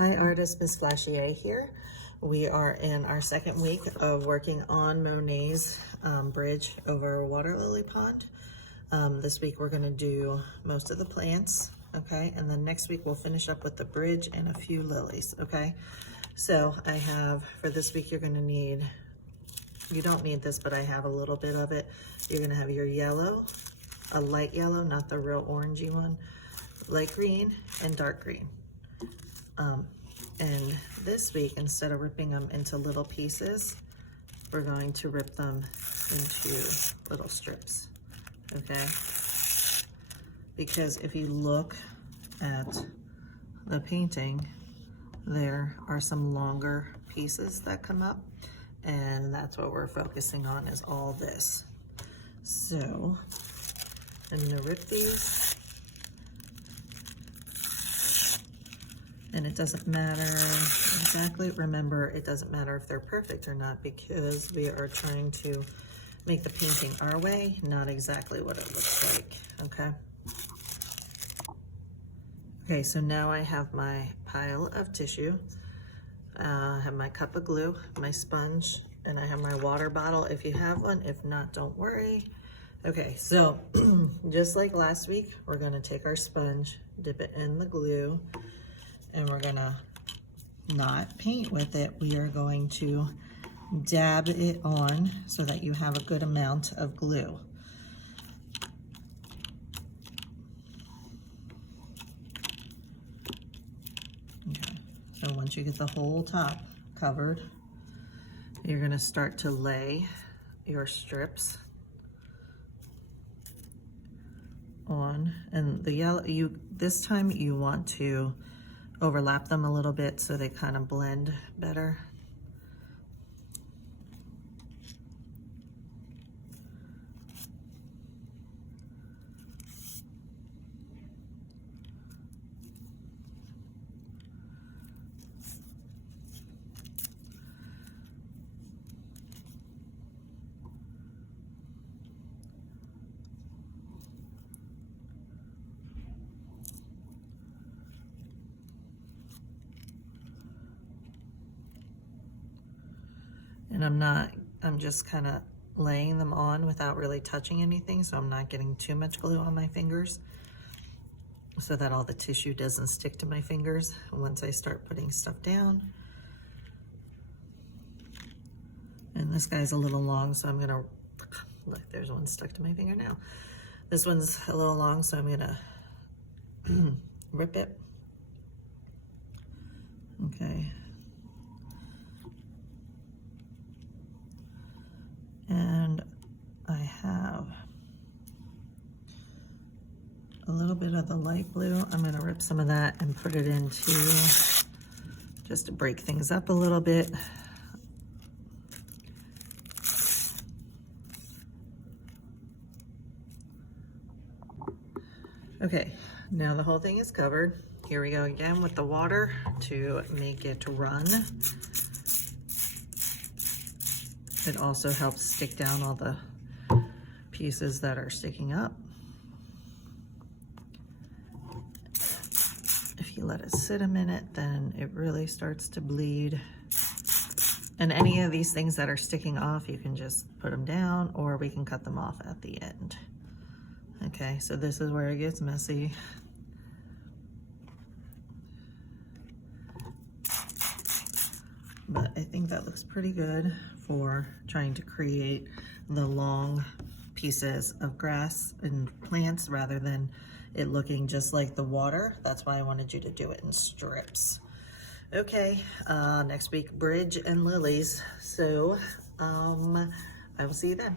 Hi, artist Miss Flashier here. We are in our second week of working on Monet's bridge over Water Lily Pond. This week we're going to do most of the plants, okay? And then next week we'll finish up with the bridge and a few lilies, okay? So I have, for this week you're going to need, you don't need this, but I have a little bit of it. You're going to have your yellow, a light yellow, not the real orangey one, light green, and dark green. And this week, instead of ripping them into little pieces, we're going to rip them into little strips, okay? Because if you look at the painting, there are some longer pieces that come up, and that's what we're focusing on, is all this. So I'm gonna rip these. And it doesn't matter exactly, remember, it doesn't matter if they're perfect or not, because we are trying to make the painting our way, not exactly what it looks like, okay? Okay, so now I have my pile of tissue, I have my cup of glue, my sponge, and I have my water bottle if you have one. If not, don't worry. Okay, so just like last week, we're gonna take our sponge, dip it in the glue, and we're gonna not paint with it. We are going to dab it on so that you have a good amount of glue. Okay, so once you get the whole top covered, you're gonna start to lay your strips on, and the yellow, this time you want to overlap them a little bit so they kind of blend better. And I'm just kind of laying them on without really touching anything, so I'm not getting too much glue on my fingers, so that all the tissue doesn't stick to my fingers once I start putting stuff down. And this guy's a little long, so I'm gonna, look, there's one stuck to my finger now. This one's a little long, so I'm gonna rip it. Okay. And I have a little bit of the light blue. I'm gonna rip some of that and put it into, just to break things up a little bit. Okay, now the whole thing is covered. Here we go again with the water to make it run. It also helps stick down all the pieces that are sticking up. If you let it sit a minute, then it really starts to bleed. And any of these things that are sticking off, you can just put them down, or we can cut them off at the end. Okay, so this is where it gets messy. But I think that looks pretty good for trying to create the long pieces of grass and plants rather than it looking just like the water. That's why I wanted you to do it in strips. Okay, next week, bridge and lilies. So I will see you then.